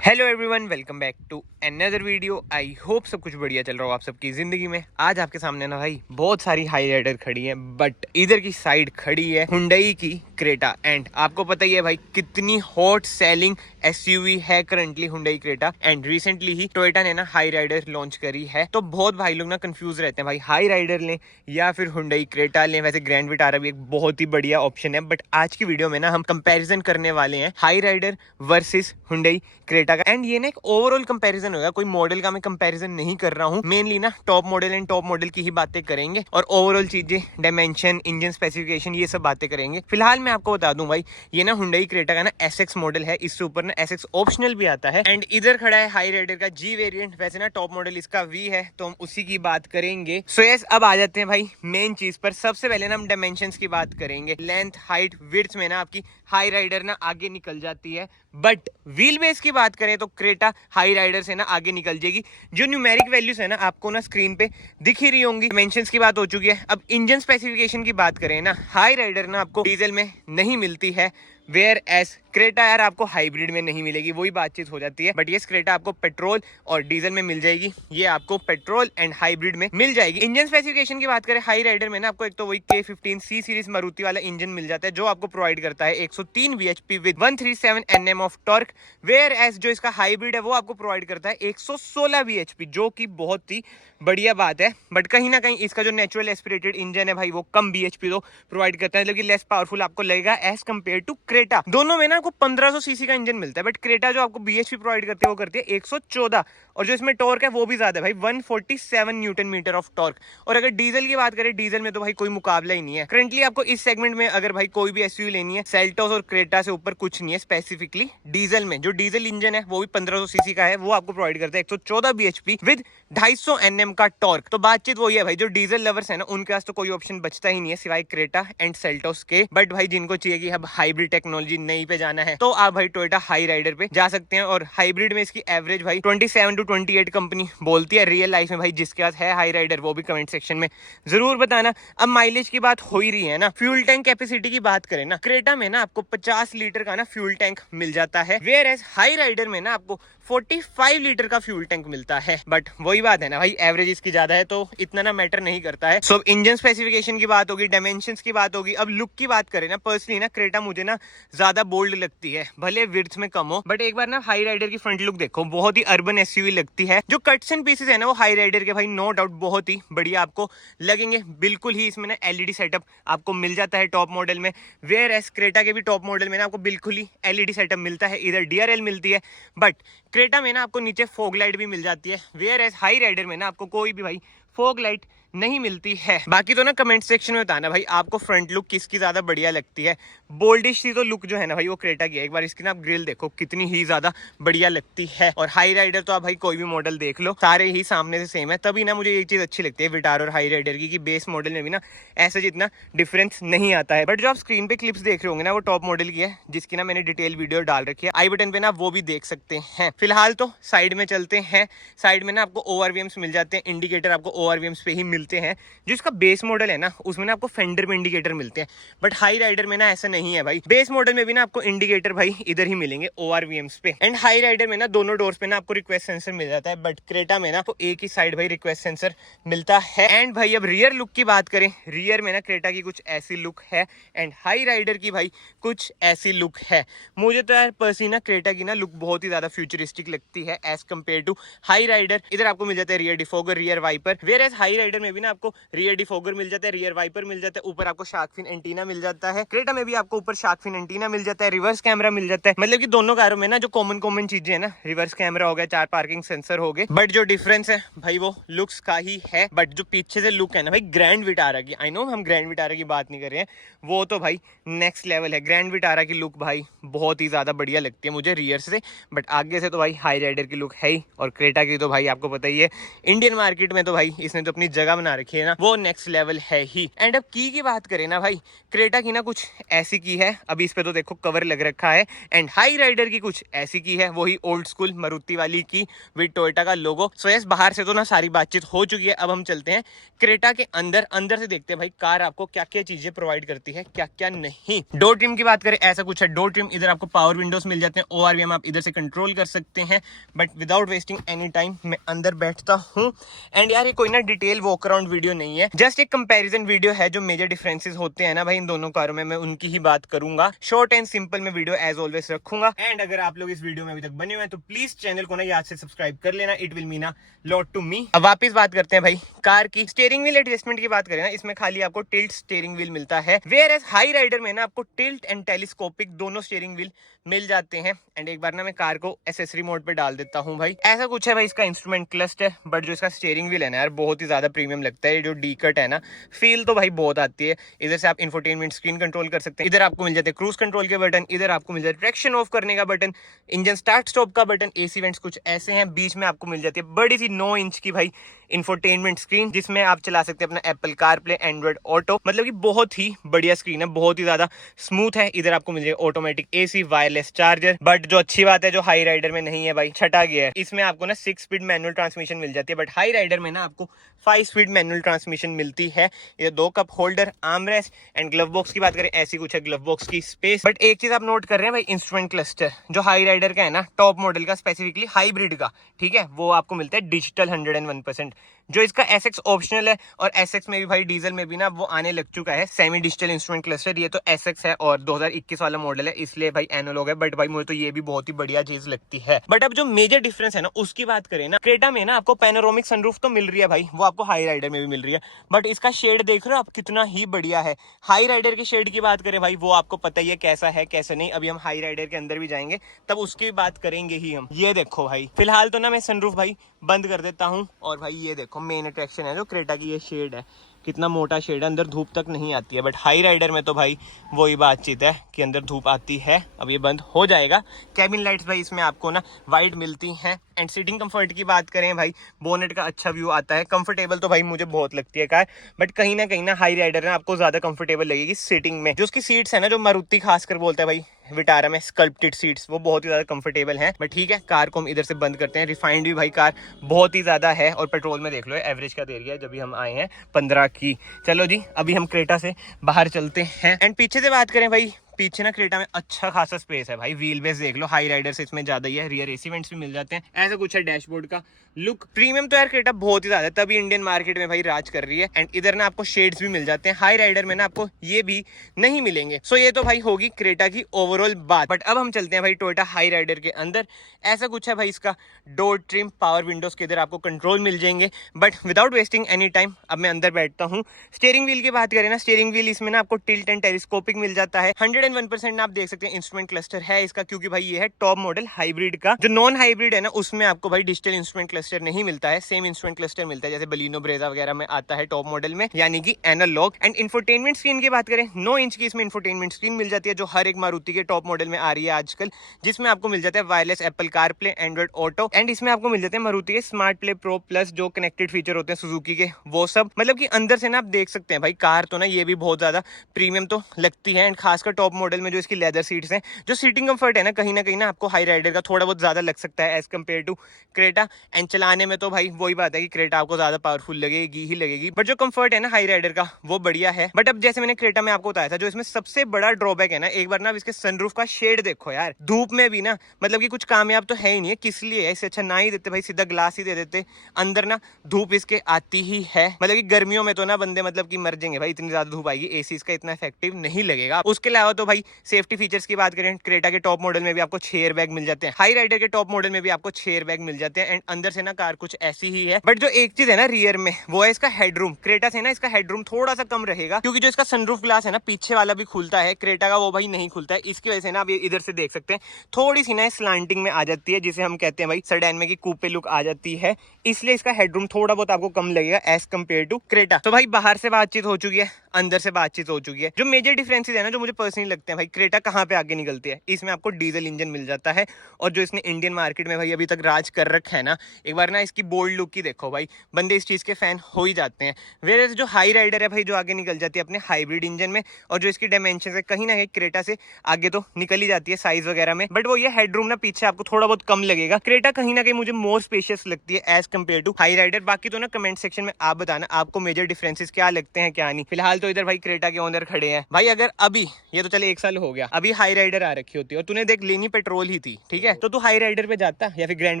Hello everyone, welcome back to another video. I hope सब कुछ बढ़िया चल रहा हो आप सबकी ज़िंदगी में। आज आपके सामने ना भाई बहुत सारी हाई राइडर खड़ी हैं, बट इधर की साइड खड़ी है हुंडई की क्रेटा। एंड आपको पता ही है भाई कितनी हॉट सेलिंग एसयूवी है currently Hyundai Creta. And recently he Toyota ने ना हाई राइडर लॉन्च करी है, तो बहुत भाई लोग ना कंफ्यूज रहते हैं भाई हाई राइडर लें या फिर हुंडई क्रेटा लें। वैसे ग्रैंड विटारा भी एक बहुत ही बढ़िया ऑप्शन है, बट आज की वीडियो में ना हम कंपेरिजन करने वाले हैं Hyryder versus Hyundai Creta का। एंड ये ना एक ओवरऑल कंपैरिजन होगा, कोई मॉडल का मैं कंपैरिजन नहीं कर रहा हूँ। मेनली ना top model and top model की ही बातें करेंगे और ओवरऑल चीजें, डायमेंशन, इंजन स्पेसिफिकेशन, ये सब बातें करेंगे। फिलहाल मैं आपको बता दूं भाई, ये ना हुंडई क्रेटा का ना एसएक्स मॉडल है, इससे ऊपर ना एसएक्स ऑप्शनल भी आता है। एंड इधर खड़ा है हाई राइडर का जी वेरिएंट। वैसे ना टॉप मॉडल इसका वी है, तो हम उसी की बात करेंगे। सो यस, अब आ जाते हैं भाई मेन चीज पर। सबसे पहले ना हम डायमेंशंस की बात करेंगे। लेंथ, हाइट, विड्थ में ना आपकी हाई राइडर ना आगे निकल जाती है, बट व्हील बेस की बात करें तो क्रेटा हाई राइडर से ना आगे निकल जाएगी। जो न्यूमेरिक वैल्यूज है ना आपको ना स्क्रीन पे दिख ही रही होंगी। डायमेंशंस की बात हो चुकी है। अब इंजन स्पेसिफिकेशन की बात करें ना, हाई राइडर ना आपको डीजल में नहीं मिलती है, वेयर एस क्रेटा यार आपको हाइब्रिड में नहीं मिलेगी। वही बातचीत हो जाती है। बट ये क्रेटा आपको पेट्रोल और डीजल में मिल जाएगी, ये आपको पेट्रोल एंड हाइब्रिड में मिल जाएगी। इंजन स्पेसिफिकेशन की बात करें हाई राइडर में ना आपको एक तो वही K15C सीरीज मारुति वाला इंजन मिल जाता है, जो आपको प्रोवाइड करता है 103 bhp with 137 Nm of torque. Whereas जो इसका हाइब्रिड है वो आपको प्रोवाइड करता है 116 bhp, जो कि बहुत ही बढ़िया बात है। बट कहीं ना कहीं इसका जो नेचुरल एस्पिरेटेड इंजन है भाई, वो कम bhp तो प्रोवाइड करता है, लेकिन लेस पावरफुल आपको लगेगा एज कम्पेयर टू क्रेटा। दोनों में ना आपको 1500 सीसी का इंजन मिलता है, बट क्रेटा जो आपको bhp प्रोवाइड करती है वो करती है 114, और जो इसमें टॉर्क है वो भी ज्यादा है भाई, 147 न्यूटन मीटर ऑफ टॉर्क। और अगर डीजल की बात करें, डीजल में तो भाई कोई मुकाबला ही नहीं है। करंटली आपको इस सेगमेंट में अगर भाई कोई भी एसयूवी लेनी है, सेल्टोस और क्रेटा से ऊपर कुछ नहीं है। स्पेसिफिकली डीजल में जो डीजल इंजन है वो भी 1500 सीसी का है, वो आपको प्रोवाइड करता है 114 bhp विद 250 Nm का टॉर्क। तो बातचीत वही है भाई, जो डीजल लवर्स है ना उनके पास तो कोई ऑप्शन बचता ही नहीं है सिवाय क्रेटा एंड सेल्टोस के। बट भाई जिनको चाहिए कि अब हाइब्रिड टेक्नोलॉजी नई पे जाना है, तो आप भाई टोयोटा हाई राइडर पे जा सकते हैं। और हाइब्रिड में इसकी एवरेज भाई 27 to 28 कंपनी बोलती है। रियल लाइफ में भाई जिसके पास है हाई राइडर वो भी कमेंट सेक्शन में जरूर बताना। अब माइलेज की बात हो ही रही है ना, फ्यूल टैंक कैपेसिटी की बात करें ना, क्रेटा में ना आपको 50 लीटर का ना फ्यूल टैंक मिल जाता है, वेयर एज हाई राइडर में ना आपको 45 लीटर का फ्यूल टैंक मिलता है। बट वही बात है ना भाई, एवरेज इसकी ज्यादा है तो इतना ना मैटर नहीं करता है। सो इंजन स्पेसिफिकेशन की बात होगी, डायमेंशंस की बात होगी। अब लुक की बात करें ना, पर्सनली ना क्रेटा मुझे ना ज्यादा बोल्ड लगती है, भले विड्थ में कम हो, बट एक बार ना हाई राइडर की फ्रंट लुक देखो, बहुत ही अर्बन एसयूवी लगती है। जो कट्स एंड पीसेस है ना वो हाई राइडर के भाई नो डाउट बहुत ही बढ़िया आपको लगेंगे। बिल्कुल ही इसमें ना एलईडी सेटअप आपको मिल जाता है टॉप मॉडल में, वेयर एस क्रेटा के भी टॉप मॉडल में ना आपको बिल्कुल ही एलईडी सेटअप मिलता है, इधर डीआरएल मिलती है। बट क्रेटा में ना आपको नीचे फॉग लाइट भी मिल जाती है, वेयर एज हाई राइडर में ना आपको कोई भी भाई फॉग लाइट नहीं मिलती है। बाकी तो ना कमेंट सेक्शन में बताना भाई आपको फ्रंट लुक किसकी ज्यादा बढ़िया लगती है। बोल्डिश सी तो लुक जो है ना भाई वो क्रेटा की है। एक बार इसकी ना आप ग्रिल देखो कितनी ही ज्यादा बढ़िया लगती है। और हाई राइडर तो आप भाई कोई भी मॉडल देख लो, सारे ही सामने से सेम है। तभी ना मुझे एक चीज अच्छी लगती है विटारा और हाई राइडर की, कि बेस मॉडल में भी ना ऐसे जितना डिफरेंस नहीं आता है। बट जो आप स्क्रीन पे क्लिप्स देख रहे होंगे ना वो टॉप मॉडल की है, जिसकी ना मैंने डिटेल वीडियो डाल रखी है आई बटन पे ना, वो भी देख सकते हैं। फिलहाल तो साइड में चलते हैं। साइड में ना आपको ओआरवीएम्स मिल जाते हैं, इंडिकेटर आपको ओआरवीएम्स पे ही मिलते हैं। जो इसका बेस मॉडल है ना उसमें ना आपको फेंडर में इंडिकेटर मिलते हैं, बट हाई राइडर में ना ऐसा नहीं है भाई। बेस मॉडल में भी ना आपको इंडिकेटर भाई इधर ही मिलेंगे ओआरवीएम्स पे। एंड हाई राइडर में ना दोनों डोर्स पे ना आपको रिक्वेस्ट सेंसर मिल जाता है, बट क्रेटा में ना आपको एक ही साइड भाई रिक्वेस्ट सेंसर मिलता है। एंड भाई अब रियर लुक की बात करें, रियर में ना क्रेटा की कुछ ऐसी लुक है एंड हाई राइडर की भाई कुछ ऐसी लुक है। मुझे तो यार पर्सनली ना क्रेटा की ना लुक बहुत ही ज्यादा फ्यूचरिस्टिक लगती है as compare to Hyryder. इधर आपको मिल जाता है rear defogger, rear wiper, whereas Hyryder में भी ना आपको रियर डिफोगर मिल जाता है, रियर वाइपर मिल जाता है, ऊपर आपको शार्क फिन एंटीना मिल जाता है। क्रेटा में भी आपको ऊपर शार्क फिन एंटीना मिल जाता है, रिवर्स कैमरा मिल जाता है। मतलब कि दोनों कारों में ना जो कॉमन चीजें है ना, रिवर्स कैमरा हो गया, 4 पार्किंग सेंसर हो गए, बट जो डिफरेंस है भाई वो लुक्स का ही है। बट जो पीछे से लुक है ना भाई ग्रैंड विटारा की, आई नो हम ग्रैंड विटारा की बात नहीं कर रहे हैं, वो तो भाई नेक्स्ट लेवल है। ग्रैंड विटारा की लुक भाई बहुत ही ज्यादा बढ़िया लगती है मुझे रियर से, बट आगे से तो भाई हाई राइडर की लुक है ही। और क्रेटा की तो भाई आपको पता ही है, इंडियन मार्केट में तो भाई इसने तो अपनी जगह बना रखी है ना, वो नेक्स्ट लेवल है ही। एंड अब की बात करें ना भाई, क्रेटा की ना कुछ ऐसी की है, अभी इस पे तो देखो कवर लग रखा है। एंड हाई राइडर की कुछ ऐसी की है, वही ओल्ड स्कूल मारुति वाली की विद टोयोटा का लोगो। सो यस, बाहर से तो ना सारी बातचीत हो चुकी है, अब हम चलते हैं क्रेटा के अंदर। अंदर से देखते हैं भाई कार आपको क्या क्या चीजें प्रोवाइड करती है, क्या क्या नहीं। डोर ट्रिम की बात करें, ऐसा कुछ है डोर ट्रिम। इधर आपको पावर विंडोज मिल जाते हैं, ORVM आप इधर से कंट्रोल कर सकते हैं। But without wasting any time मैं अंदर बैठता हूँ। एंड यार ये कोई ना डिटेल वॉक अराउंड वीडियो नहीं है, जस्ट एक कंपैरिजन वीडियो है। जो मेजर डिफरेंसेस होते हैं ना भाई इन दोनों कारों में, मैं उनकी ही बात करूंगा। शॉर्ट एंड सिंपल में वीडियो एज ऑलवेज रखूंगा। एंड अगर आप लोग इस वीडियो में अभी तक बने हुए हैं तो प्लीज चैनल को ना याद से सब्सक्राइब कर लेना, it will mean a lot to me. अब वापस बात करते हैं भाई कार की स्टीयरिंग व्हील एडजस्टमेंट की बात करें ना, इसमें खाली आपको टिल्ट स्टीयरिंग व्हील मिलता है। वेयर एज हाई राइडर में ना आपको टिल्ट एंड टेलीस्कोपिक दोनों स्टीयरिंग व्हील मिल जाते हैं। एंड एक बार ना मैं कार को एसेसरी मोड पे डाल देता हूँ भाई। ऐसा कुछ है भाई, इसका इंस्ट्रूमेंट क्लस्टर, बट जो इसका स्टीयरिंग व्हील है ना यार, बहुत ही ज्यादा प्रीमियम लगता है। जो डी कट है ना, फील तो भाई बहुत आती है। इधर से आप इंफोटेनमेंट स्क्रीन कंट्रोल कर सकते हैं, इधर आपको मिल जाते हैं क्रूज कंट्रोल के बटन, इधर आपको मिल जाता है ट्रैक्शन ऑफ करने का बटन, इंजन स्टार्ट स्टॉप का बटन, AC वेंट्स कुछ ऐसे हैं। बीच में आपको मिल जाती है बड़ी सी 9 इंच की भाई इंफोटेनमेंट स्क्रीन, जिसमें आप चला सकते हैं अपना एप्पल कारप्ले, एंड्रॉइड ऑटो। मतलब कि बहुत ही बढ़िया स्क्रीन है, बहुत ही ज्यादा स्मूथ है। इधर आपको मिल जाएगा automatic AC, wireless charger. But जो अच्छी बात है, जो हाई राइडर में नहीं है भाई, छठा गियर, इसमें आपको ना 6 स्पीड मैनुअल ट्रांसमिशन मिल जाती है। बट हाई राइडर में ना आपको 5 स्पीड मैनुअल ट्रांसमिशन मिलती है। ये 2 cup holder, armrest and glove box की बात करें, ऐसी कुछ है ग्लव बॉक्स की स्पेस। बट एक चीज आप नोट कर रहे हैं भाई, इंस्ट्रूमेंट क्लस्टर जो हाई राइडर का है ना, टॉप मॉडल का, स्पेसिफिकली हाइब्रिड का, ठीक है, वो आपको मिलता है डिजिटल 101%। जो इसका SX ऑप्शनल है, और SX में भी भाई डीजल में भी ना वो आने लग चुका है सेमी डिजिटल इंस्ट्रूमेंट क्लस्टर। ये तो SX है और 2021 वाला मॉडल है, इसलिए भाई एनालॉग है। बट भाई मुझे तो ये भी बहुत ही बढ़िया चीज लगती है। बट अब जो मेजर डिफरेंस है ना, उसकी बात करें ना, क्रेटा में ना आपको पैनोरामिक सनरूफ तो मिल रही है भाई, वो आपको हाई राइडर में भी मिल रही है। बट इसका शेड देख रहे हो आप कितना ही बढ़िया है। हाई राइडर के शेड की बात करें भाई, वो आपको पता ही है कैसा है कैसा नहीं। अभी हम हाई राइडर के अंदर भी जाएंगे, तब उसकी बात करेंगे ही हम। ये देखो भाई, फिलहाल तो ना मैं सनरूफ भाई बंद कर देता हूँ। और भाई ये देखो मेन अट्रैक्शन है जो क्रेटा की, ये शेड है, कितना मोटा शेड है, अंदर धूप तक नहीं आती है। बट हाई राइडर में तो भाई वही बातचीत है कि अंदर धूप आती है। अब ये बंद हो जाएगा। कैबिन लाइट्स भाई इसमें आपको ना वाइड मिलती हैं। एंड सीटिंग कंफर्ट की बात करें भाई, बोनेट का अच्छा व्यू आता है। कंफर्टेबल तो भाई मुझे बहुत लगती है कार, बट कहीं ना हाई राइडर ना आपको ज्यादा कंफर्टेबल लगेगी सीटिंग में। जो उसकी सीट्स है ना, जो मारुति खासकर बोलता है भाई विटारा में स्कल्प्टेड सीट्स, वो बहुत ही ज्यादा कंफर्टेबल हैं। बट ठीक है, कार को हम इधर से बंद करते हैं। रिफाइंड भी भाई कार बहुत ही ज्यादा है, और पेट्रोल में देख लो एवरेज का दे रही है, जब भी हम आए हैं 15 की। चलो जी, अभी हम क्रेटा से बाहर चलते हैं। एंड पीछे से बात करें भाई, पीछे ना क्रेटा में अच्छा खासा स्पेस है भाई। व्हील बेस देख लो, हाई राइडर से इसमें ज्यादा ही है। रियर AC वेंट्स भी मिल जाते हैं। ऐसा कुछ है डैशबोर्ड का लुक। प्रीमियम तो यार क्रेटा बहुत ही ज्यादा है, तभी इंडियन मार्केट में भाई राज कर रही है। एंड इधर ना आपको शेड्स भी मिल जाते हैं, हाई राइडर में ना आपको ये भी नहीं मिलेंगे। सो ये तो भाई होगी क्रेटा की ओवरऑल बात। बट अब हम चलते हैं भाई टोयोटा हाई राइडर के अंदर। ऐसा कुछ है भाई, इसका डोर ट्रिम, पावर विंडोज के इधर आपको कंट्रोल मिल जाएंगे। But without wasting any time अब मैं अंदर बैठता हूँ। स्टीयरिंग व्हील की बात करें ना, स्टीयरिंग व्हील इसमें ना आपको टिल्ट एंड टेलीस्कोपिक मिल जाता है। 101% आप देख सकते हैं इंस्ट्रूमेंट क्लस्टर है इसका, क्योंकि भाई ये है टॉप मॉडल हाइब्रिड का। जो नॉन हाइब्रिड है ना, उसमें आपको भाई डिजिटल इंस्ट्रूमेंट क्लस्टर नहीं मिलता है। सेम इंस्ट्रूमेंट क्लस्टर मिलता है जैसे बलिनो ब्रेजा वगैरह में आता है टॉप मॉडल में, यानी कि एनालॉग। एंड इंफोटेनमेंट स्क्रीन की बात करें, 9 इंच की इसमें इंफोटेनमेंट स्क्रीन मिल जाती है, जो हर एक मारुति के टॉप मॉडल में आ रही है आजकल, जिसमें आपको मिल जाता है wireless Apple CarPlay, Android auto. And इसमें आपको मिल जाते हैं मारुति के स्मार्ट प्ले प्रो प्लस, जो कनेक्टेड फीचर होते हैं सुजुकी के, वो सब। मतलब कि अंदर से ना आप देख सकते हैं भाई, कार तो ना ये भी बहुत ज्यादा प्रीमियम तो लगती है। एंड खासकर टॉप मॉडल में जो इसकी लेदर सीट्स हैं, जो सीटिंग कंफर्ट है ना, कहीं ना आपको हाई राइडर का थोड़ा बहुत ज्यादा लग सकता है as compare to Creta. And चलाने में तो भाई वही बात है कि क्रेटा आपको ज्यादा पावरफुल लगेगी ही लगेगी, बट जो कंफर्ट है ना हाई राइडर का, वो बढ़िया है। बट अब जैसे मैंने क्रेटा में आपको बताया था, जो इसमें सबसे बड़ा ड्रॉबैक है ना, एक बार ना इसके सनरूफ का शेड देखो यार। धूप में भी ना मतलब कि कुछ कामयाब तो है ही नहीं है, किस लिए इससे अच्छा ना ही देते भाई, सीधा ग्लास ही दे देते। अंदर ना धूप इसके आती ही है, मतलब कि गर्मियों में तो ना बंदे मतलब कि मर जाएंगे भाई, इतनी ज्यादा धूप आएगी। AC इसका इतना इफेक्टिव नहीं लगेगा। उसके अलावा तो भाई सेफ्टी फीचर्स की बात करें, क्रेटा के टॉप मॉडल में भी आपको 6 एयरबैग मिल जाते हैं, हाई राइडर के टॉप मॉडल में भी आपको 6 एयरबैग मिल जाते हैं। एंड अंदर से ना कार कुछ ऐसी ही है। बट जो एक चीज है ना रियर में, वो है इसका हेडरूम। क्रेटा से ना इसका हेडरूम थोड़ा सा कम रहेगा, क्योंकि जो इसका सनरूफ ग्लास है ना पीछे वाला भी खुलता है, क्रेटा का वो भाई नहीं खुलता है। इसकी वजह से ना आप इधर से देख सकते हैं थोड़ी सी ना स्लांटिंग में आ जाती है, जिसे हम कहते हैं भाई सेडान में की कूपे लुक आ जाती है, इसलिए इसका हेडरूम थोड़ा बहुत आपको कम लगेगा एज कम्पेयर टू क्रेटा। तो भाई बाहर से बातचीत हो चुकी है, अंदर से बातचीत हो चुकी है। जो मेजर डिफरेंसेस है ना, जो मुझे पर्सनली लगते हैं भाई, क्रेटा कहाँ पे आगे निकलती है, इसमें आपको डीजल इंजन मिल जाता है। और जो इसने इंडियन मार्केट में भाई अभी तक राज कर रखा है ना, एक बार ना इसकी बोल्ड लुक ही देखो भाई, बंदे इस चीज़ के फैन हो ही जाते हैं। वेरे जो हाई राइडर है भाई, जो आगे निकल जाती है अपने हाइब्रिड इंजन में, और जो इसकी डायमेंशन है कहीं ना कहीं क्रेटा से आगे तो निकल ही जाती है साइज वगैरह में, बट वो ये हेडरूम ना पीछे आपको थोड़ा बहुत कम लगेगा। क्रेटा कहीं ना कहीं मुझे मोर स्पेशियस लगती है as compare to Hyryder. बाकी तो ना कमेंट सेक्शन में आप बताना आपको मेजर डिफरेंसेस क्या लगते हैं क्या नहीं। फिलहाल तो इधर भाई क्रेटा के ओनर खड़े हैं भाई। अगर अभी ये तो चले 1 साल हो गया, अभी हाई राइडर आ रखी होती है और तूने देख लेनी पेट्रोल ही थी, ठीक है, तो तू हाई राइडर पे जाता या फिर ग्रैंड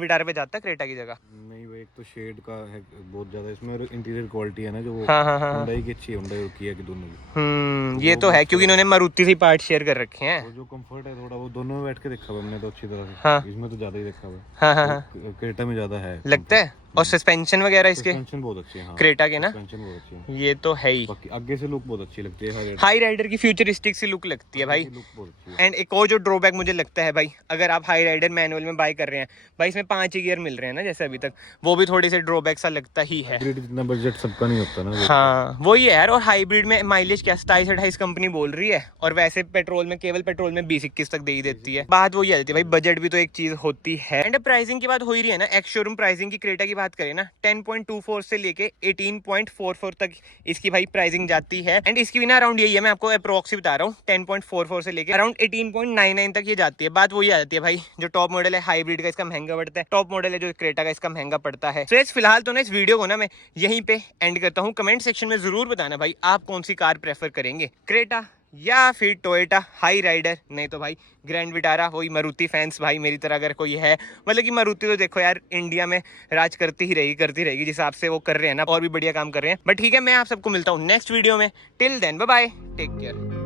विटारा पे जाता क्रेटा की जगह? नहीं भाई, एक तो शेड का है बहुत ज्यादा इसमें, और इंटीरियर क्वालिटी है ना जो वो हाँ। हुंडई की अच्छी है, हुंडई और किया की दोनों की। ये तो है क्योंकि इन्होंने मारुति से पार्ट शेयर कर रखे हैं। वो जो कंफर्ट है थोड़ा, वो दोनों में बैठ के देखा हुआ हमने तो अच्छी तरह से। हाँ। इसमें तो ज्यादा ही देखा हुआ हाँ। क्रेटा में ज्यादा है लगता है। और सस्पेंशन वगैरह इसके सस्पेंशन बहुत अच्छे हैं, हाँ। क्रेटा के ना, सस्पेंशन बहुत अच्छी है, ये तो है ही। बाकी आगे से लुक बहुत अच्छी लगती है, हाई राइडर की फ्यूचरिस्टिक सी लुक लगती है भाई। लुक बहुत अच्छी है। एंड एक और जो ड्रॉबैक मुझे लगता है भाई, अगर आप हाई राइडर मैनुअल में बाय कर रहे हैं भाई, इसमें 5 ही गियर मिल रहे हैं ना जैसे अभी तक, वो भी थोड़ी सी ड्रॉबैक सा लगता ही है। हाइब्रिड इतना बजट सबका नहीं होता ना। हाँ वही है यार। और हाइब्रिड में माइलेज क्या 27-28 कंपनी बोल रही है, और वैसे पेट्रोल में, केवल पेट्रोल में 20-21 तक दे ही देती है। बात वही आती है भाई, बजट भी तो एक चीज होती है। एंड प्राइसिंग की बात हो ही रही है ना, एक्स शोरूम प्राइसिंग की क्रेटा की बात करें ना, 10.24 से लेके 18.44 तक इसकी भाई प्राइसिंग जाती है। एंड इसकी भी ना अराउंड यही है, मैं आपको अप्रोक्स बता रहा हूँ, 10.44 से लेके अराउंड 18.99 तक ये जाती है। बात वही आ जाती है भाई, जो टॉप मॉडल है हाइब्रिड का इसका महंगा पड़ता है, टॉप मॉडल है जो क्रेटा का इसका महंगा पड़ता है। तो फिलहाल तो ना इस वीडियो को ना मैं यहीं पे एंड करता हूँ। कमेंट सेक्शन में जरूर बताना भाई आप कौन सी कार प्रेफर करेंगे, क्रेटा या फिर टोयोटा हाई राइडर, नहीं तो भाई ग्रैंड विटारा। वही मारुति फैंस भाई मेरी तरह अगर कोई है, मतलब कि मारुति तो देखो यार इंडिया में राज करती ही रहेगी जिस हिसाब से वो कर रहे हैं ना, और भी बढ़िया काम कर रहे हैं। बट ठीक है, मैं आप सबको मिलता हूँ नेक्स्ट वीडियो में। Till then bye bye, take care.